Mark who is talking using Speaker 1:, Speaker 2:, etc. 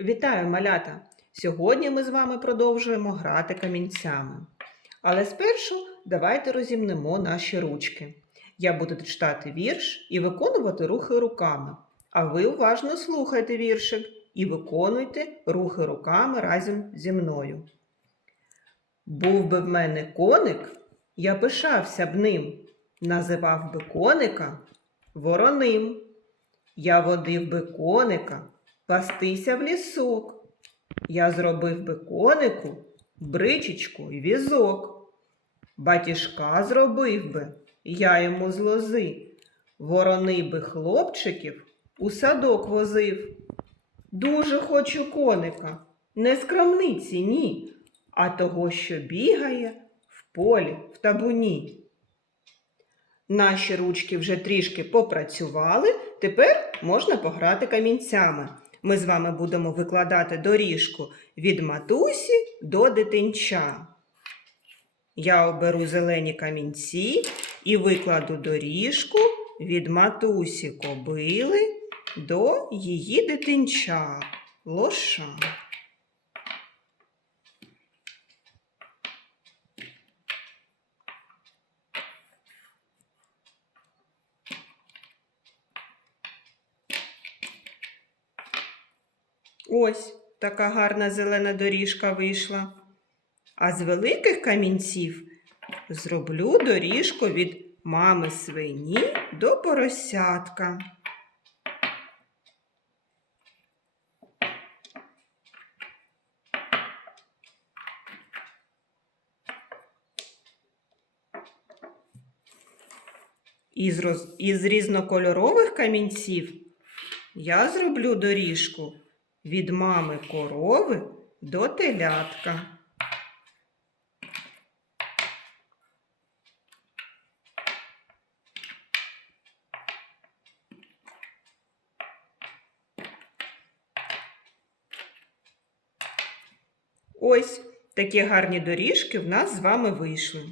Speaker 1: Вітаю, малята! Сьогодні ми з вами продовжуємо грати камінцями. Але спершу давайте розімнемо наші ручки. Я буду читати вірш і виконувати рухи руками. А ви уважно слухайте віршик і виконуйте рухи руками разом зі мною. Був би в мене коник, я пишався б ним, називав би коника вороним. Я водив би коника пастися в лісок. Я зробив би конику бричечку й візок. Батішка зробив би, я йому з лози. Ворони би хлопчиків у садок возив. Дуже хочу коника, не з крамниці, ні, а того, що бігає в полі, в табуні. Наші ручки вже трішки попрацювали, тепер можна пограти камінцями. Ми з вами будемо викладати доріжку від матусі до дитинча. Я оберу зелені камінці і викладу доріжку від матусі кобили до її дитинча лоша. Ось така гарна зелена доріжка вийшла. А з великих камінців зроблю доріжку від мами свині до поросятка. Із, роз... Із різнокольорових камінців я зроблю доріжку від мами корови до телятка. Ось такі гарні доріжки в нас з вами вийшли.